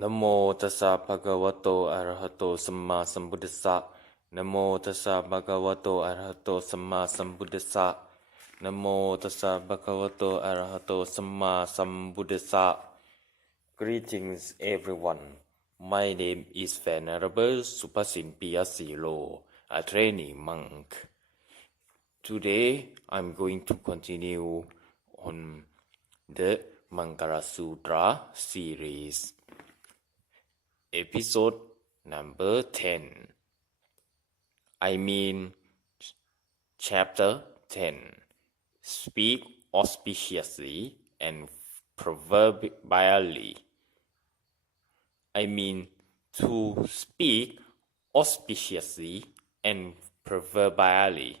Namo tassa bhagavato arahato samma sambuddhassa. Namo tassa bhagavato arahato samma sambuddhassa. Namo tassa bhagavato arahato samma sambuddhassa. Greetings everyone. My name is Venerable Supasin Piyasilo, a training monk. Today I'm going to continue on the Mangala Sutta series. Episode number 10. I mean chapter 10. Speak auspiciously and proverbially. I mean to speak auspiciously and proverbially.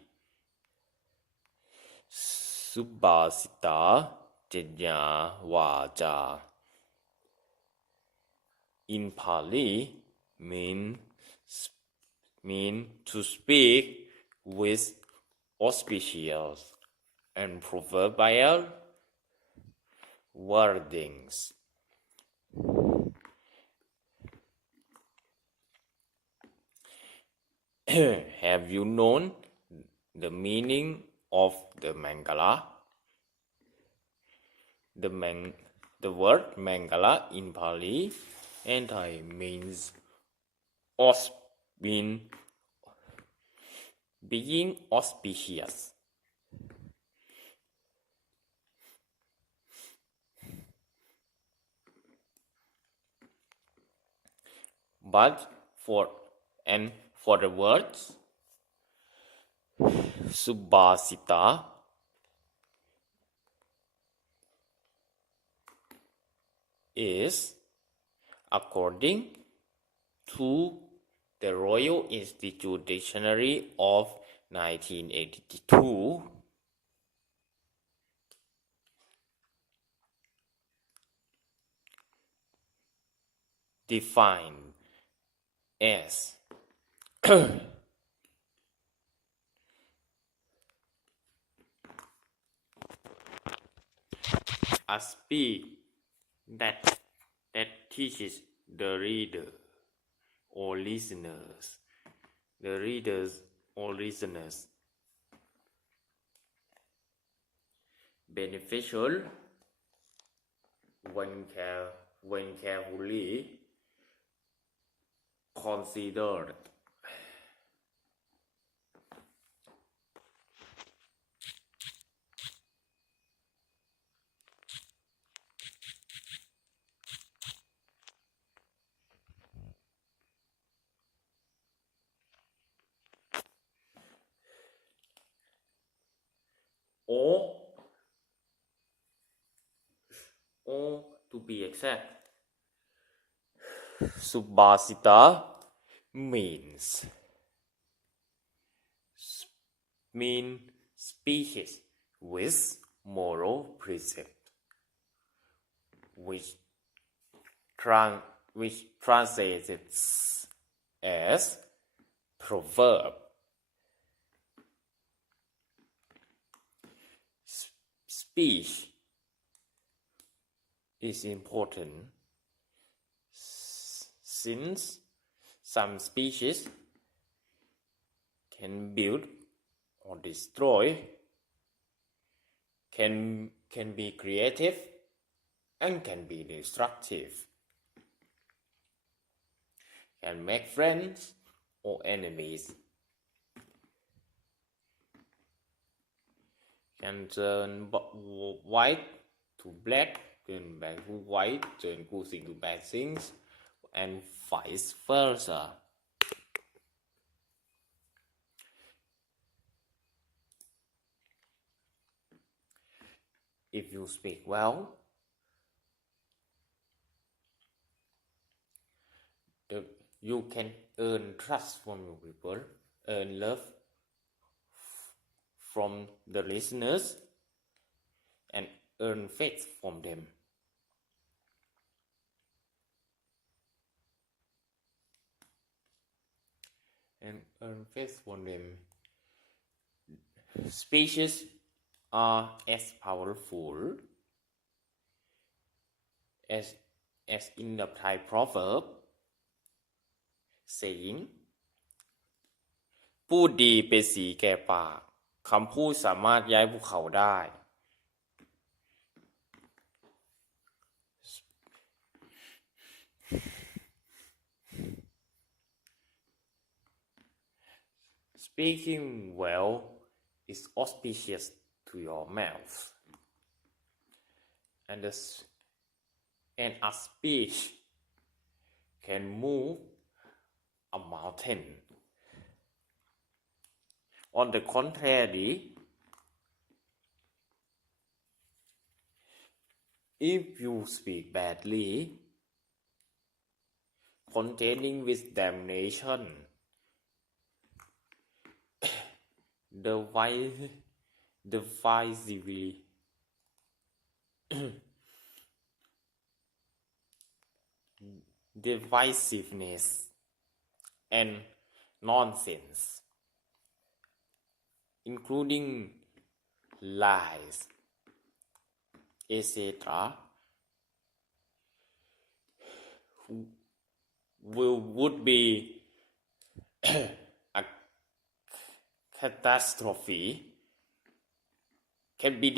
Subbasita janya vaja. In Pali mean to speak with auspicious and proverbial wordings. Have you known the meaning of the Mangala? The word Mangala in Pali and Thai means being auspicious. But for the words Subbasita is according to the Royal Institute Dictionary of 1982, defined as a speech that teaches the reader or listeners, beneficial when carefully considered. Or to be exact, Subbasita means speeches with moral precept, which translates as proverb. Speech is important since some speeches can build or destroy, can be creative and can be destructive, can make friends or enemies, can turn white to black, turn black to white, turn good things to bad things, and vice versa. If you speak well, you can earn trust from your people, earn love from the listeners, and earn faith from them. Speeches are as powerful as as in the Thai proverb saying พูดดีเป็นสีแก่ปากคำพูดสามารถย้ายภูเขาได้ Speaking well is auspicious to your mouth and a speech can move a mountain. On the contrary, if you speak badly, containing with damnation, divisiveness and nonsense, including lies, etc., would be a catastrophe, can be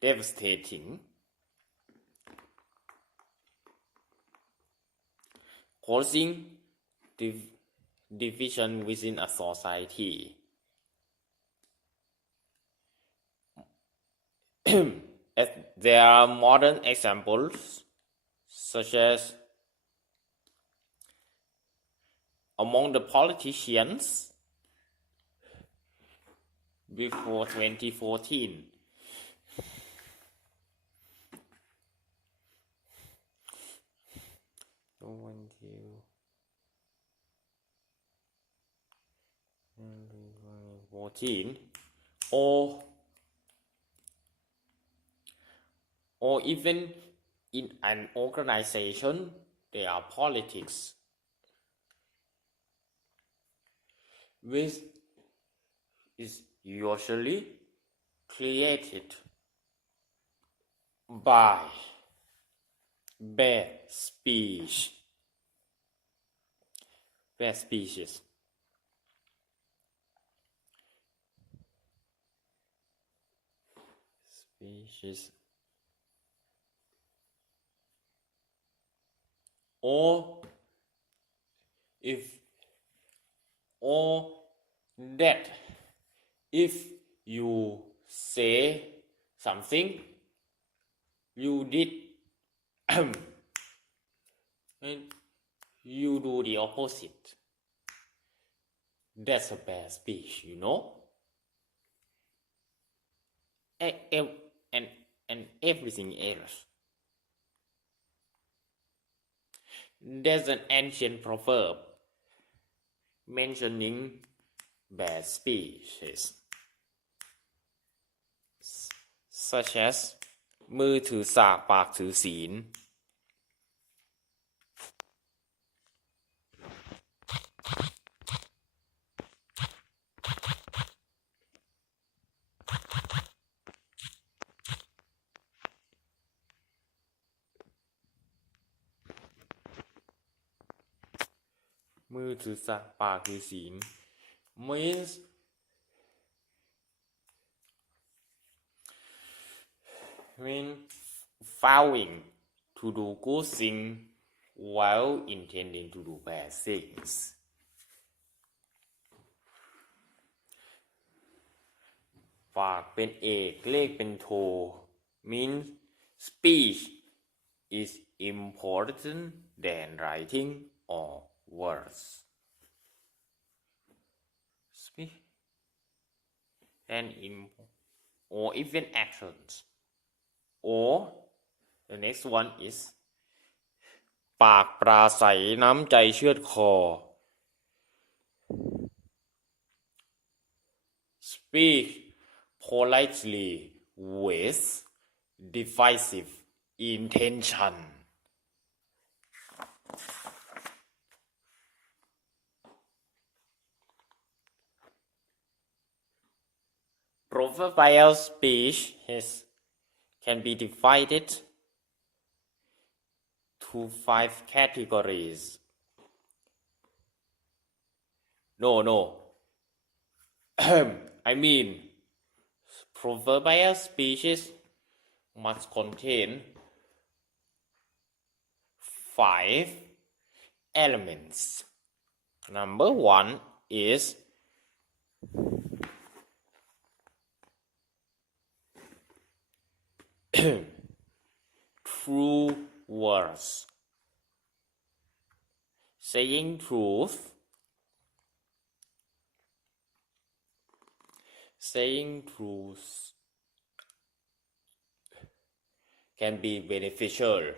devastating, causing division within a society. As there are modern examples such as among the politicians before 2014. Or even in an organization, there are politics, which is usually created by bad speeches. Or that if you say something you did and you do the opposite, that's a bad speech, and everything else. There's an ancient proverb mentioning bad speeches, such as มือถือสากปากถือศีล มือถือสากปากถือศีล means vowing to do good things while intending to do bad things.ฝากเป็นเอกเลขเป็นโท means speech is important than writing or words. Speech and or even actions. Or the next one is ปากปราศัยน้ำใจเชือดคอ Speak politely with divisive intention. Proverbial speech can be divided to 5 categories. No. I mean, proverbial speeches must contain 5 elements. Number 1 is true words. Saying truth can be beneficial.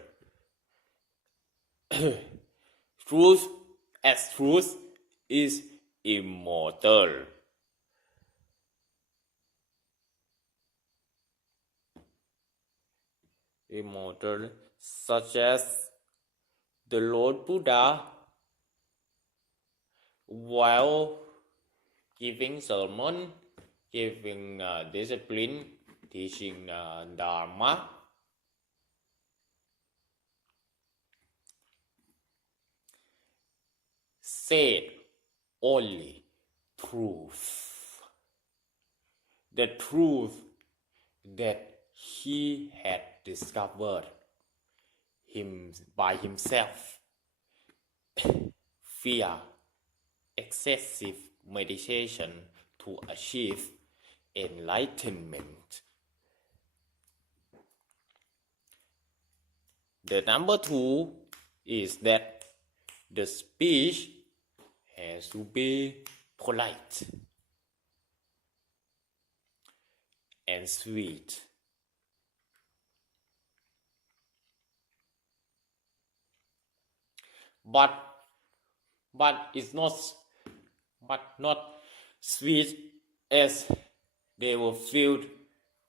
Truth is immortal. Such as the Lord Buddha, while giving sermon, giving discipline, teaching Dharma, said only truth. The truth that he had discovered by himself via excessive meditation to achieve enlightenment. The number 2 is that the speech has to be polite and sweet. But not sweet as they were filled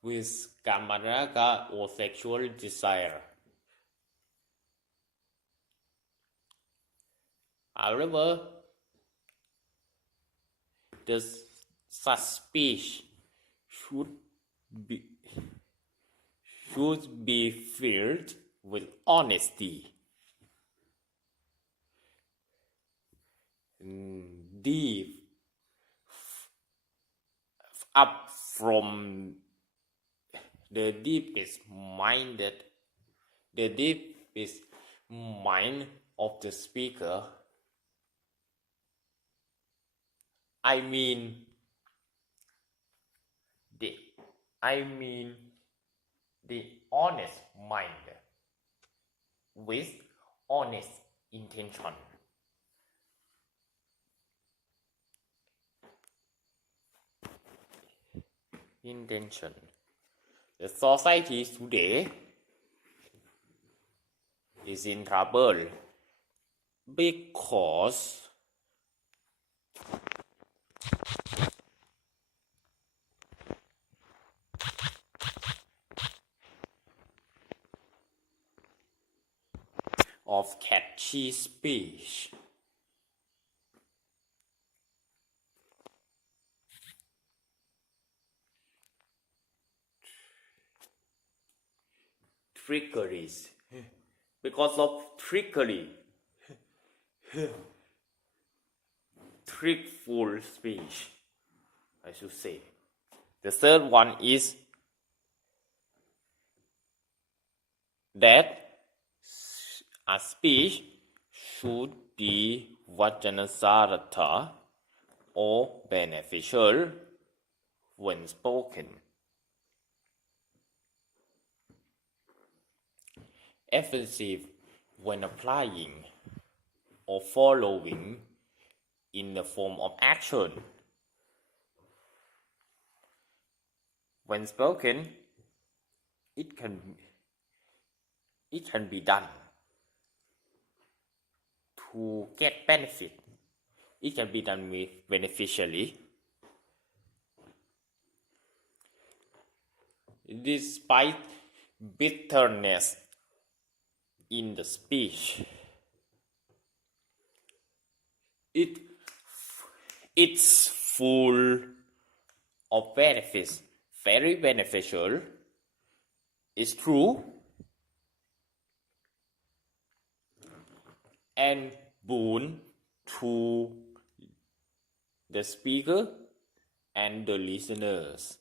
with kamaraga or sexual desire. However, such speech should be filled with honesty, deep up from the deepest mind of the speaker. I mean the honest mind with honest intention. The society today is in trouble because of catchy speech. Trickeries. Because of trickery. Trickful speech, I should say. The third one is that a speech should be vajanasarata or beneficial when spoken. Offensive when applying or following in the form of action. When spoken, it can be done to get benefit. It can be done beneficially. Despite bitterness in the speech, it's full of benefits, very beneficial. It's true. and boon to the speaker and the listeners.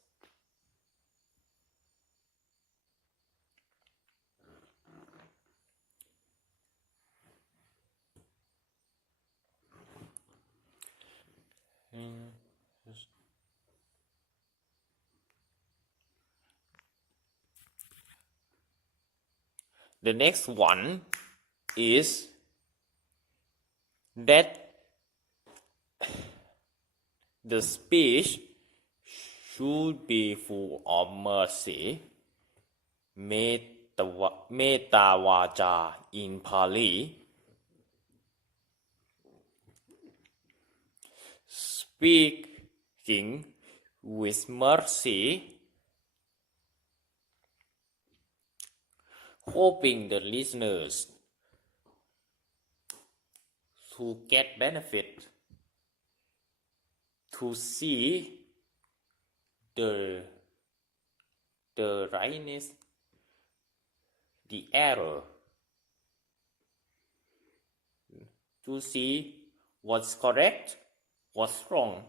The next one is that the speech should be full of mercy, metta vacha in Pali, speaking with mercy, hoping the listeners to get benefit, to see the rightness, the error, to see what's correct, what's wrong,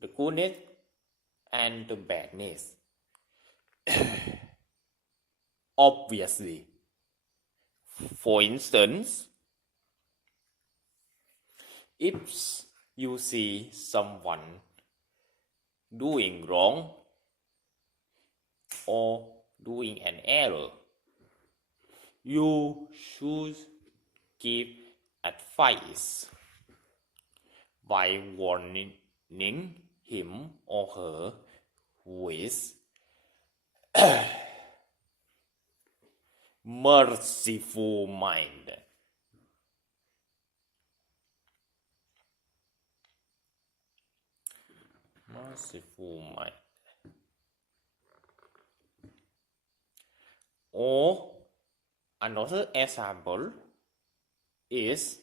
the goodness and the badness. Obviously, for instance, if you see someone doing wrong or doing an error, you should give advice by warning him or her with merciful mind. Merciful mind. Or another example is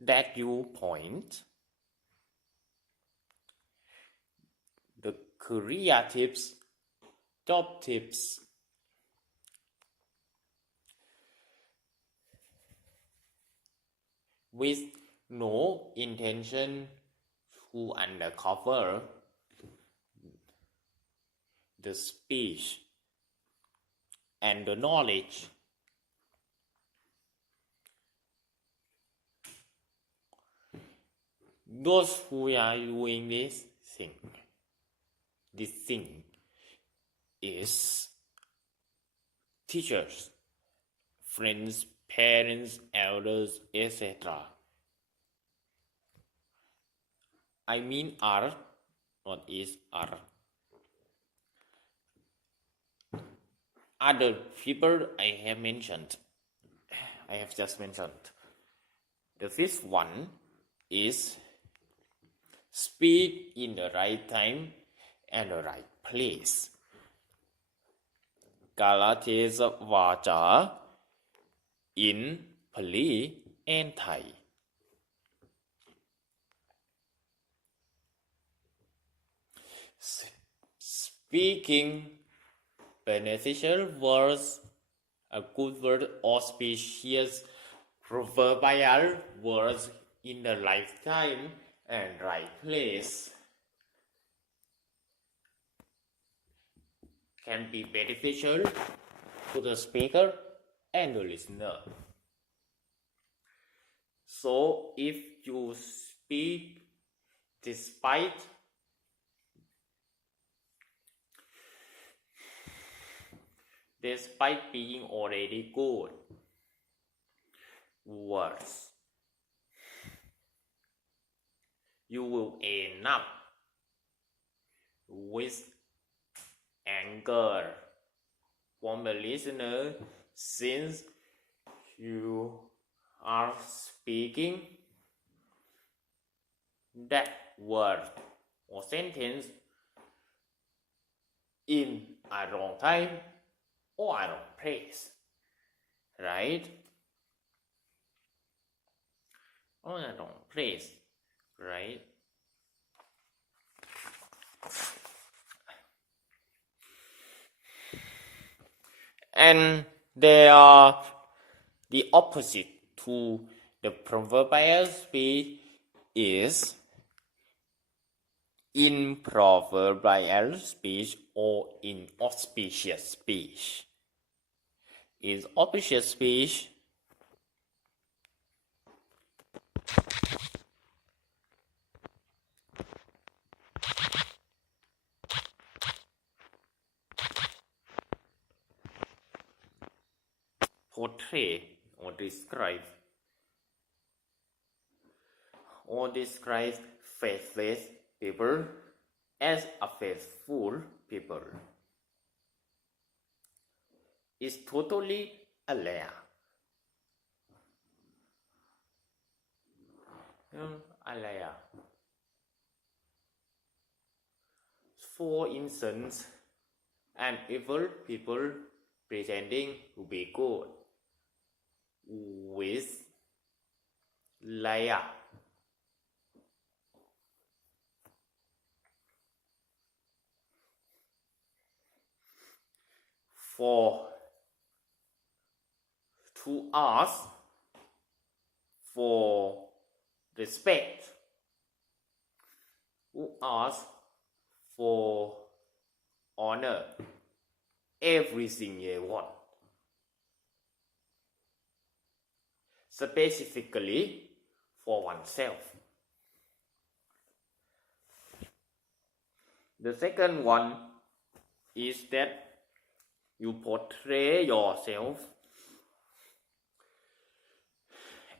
that you point the career tips, job tips, with no intention to uncover the speech and the knowledge. Those who are doing this thing is teachers, friends, parents, elders, etc. I mean are, not is, are. Other people I have just mentioned. The fifth one is speak in the right time and the right place. Kalatesa vacha in Pali and Thai. Speaking beneficial words, a good word, auspicious, proverbial words in the right time and right place can be beneficial to the speaker and the listener. So if you speak despite being already good words, you will end up with anger from the listener, since you are speaking that word or sentence in a wrong time or a wrong place, right? Or a wrong place, right? and they are the opposite to the proverbial speech is improverbial speech or inauspicious speech. In auspicious speech, portray or describe faithless people as a faithful people. Is totally a liar. A liar. For instance, an evil people pretending to be good with liar. For to ask for respect, who ask for honor, everything they want. Specifically for oneself. The second one is that you portray yourself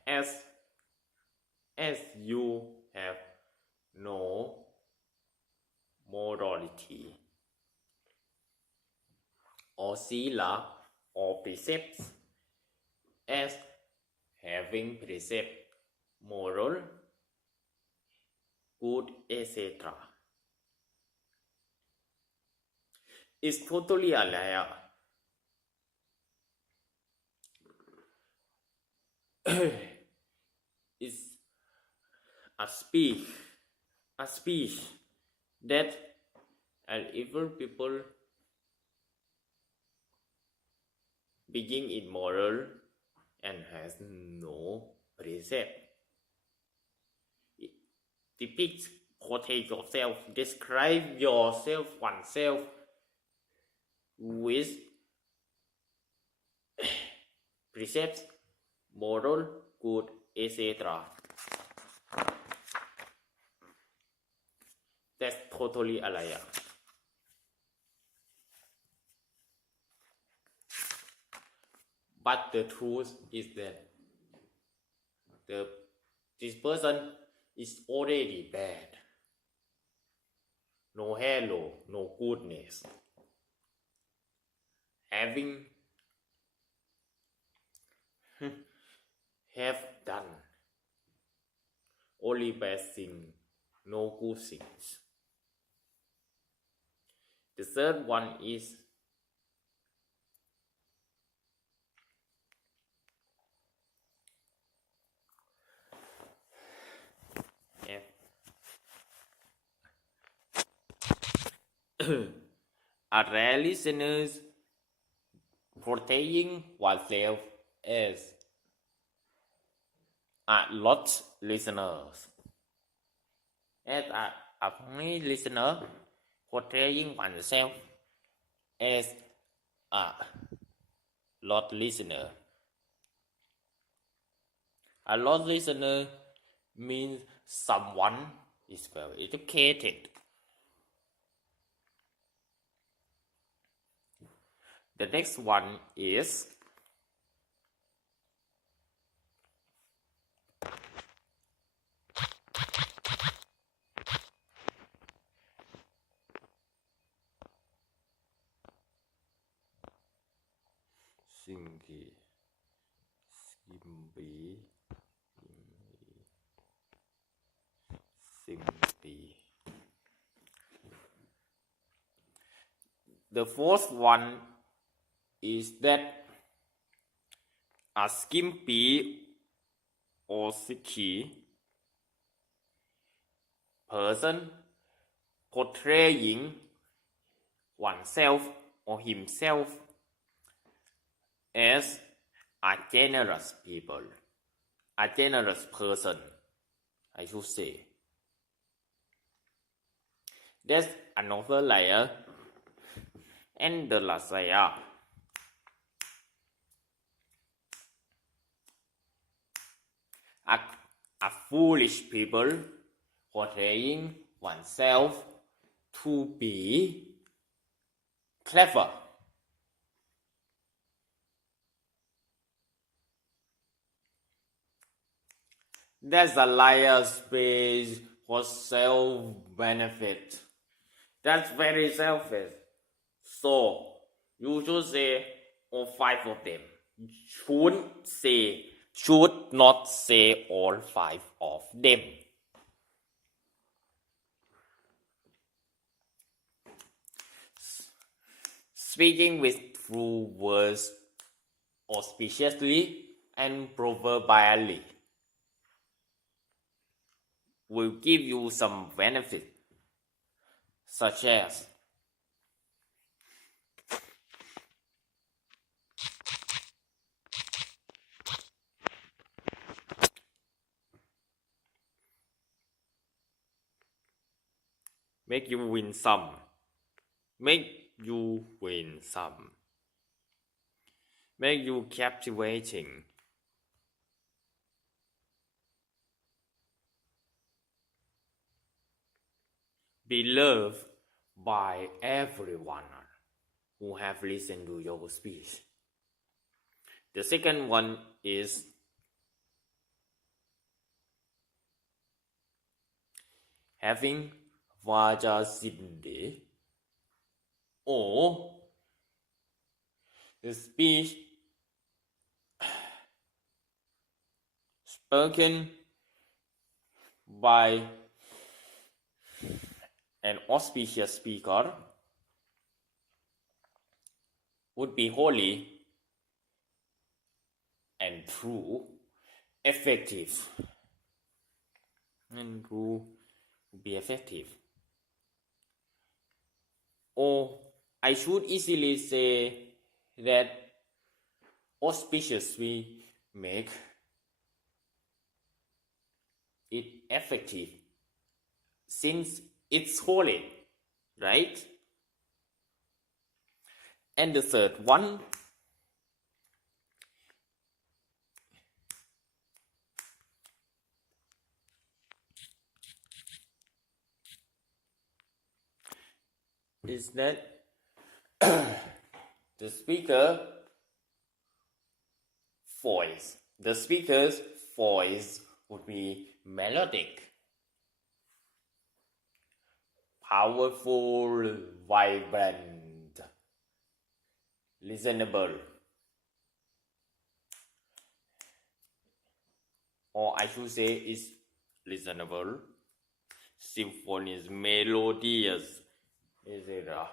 as you have no morality or sila or precepts, as having precept, moral, good, etc. Is totally a liar. Is a speech that an evil people being immoral and has no precept. It depicts, portray yourself, describe yourself, oneself with precepts, moral, good, etc. That's totally a liar. But the truth is that this person is already bad. No hello, no goodness. Having have done only bad things, no good things. The third one is a rare listeners portraying oneself as a lot listeners. As a many listener portraying oneself as a lot listener. A lot listener means someone is well educated. The next one is simply. The fourth one is that a skimpy or sicky person portraying oneself or himself as a generous people, a generous person, I should say. There's another layer, and the last layer. A foolish people portraying oneself to be clever. There's a layer space for self-benefit. That's very selfish. So, you should say all 5 of them. Should not say all 5 of them. Speaking with true words auspiciously and proverbially will give you some benefit, such as make you win some, make you captivating, be loved by everyone who have listened to your speech. The second one is having vaja siddhi, or the speech spoken by an auspicious speaker would be holy and true, effective, and true would be effective. Or I should easily say that auspicious we make it effective since it's holy, right? And the third one is that the speaker's voice would be melodic, powerful, vibrant, listenable, or I should say is listenable, symphonious, melodious, etc.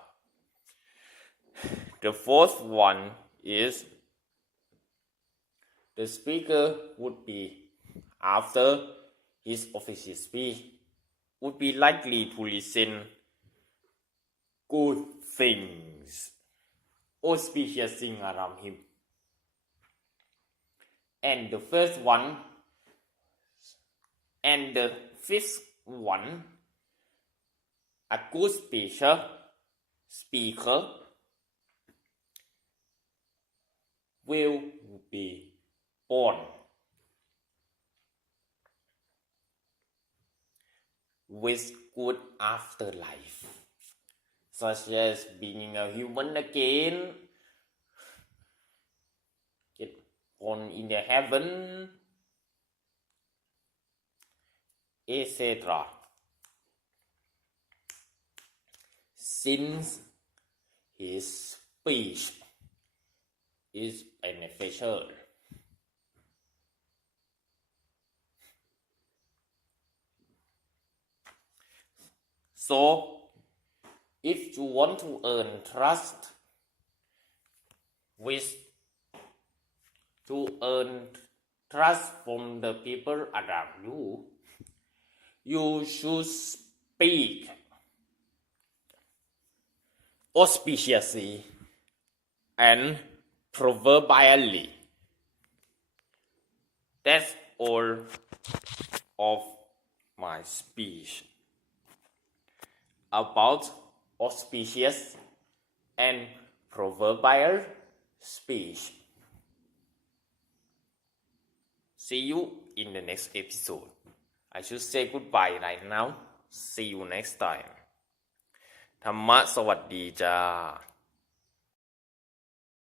The fourth one is the speaker would be, after his official speech, would be likely to listen good things, auspicious things around him. And the first one, and the fifth one, a good speaker will be born with good afterlife, such as being a human again, get born in the heaven, etc. Since his speech is beneficial. So, if you want to earn trust from the people around you, you should speak auspiciously and proverbially. That's all of my speech about auspicious and proverbial speech. See you in the next episode. I should say goodbye right now. See you next time. ธรรมะสวัสดีจ้า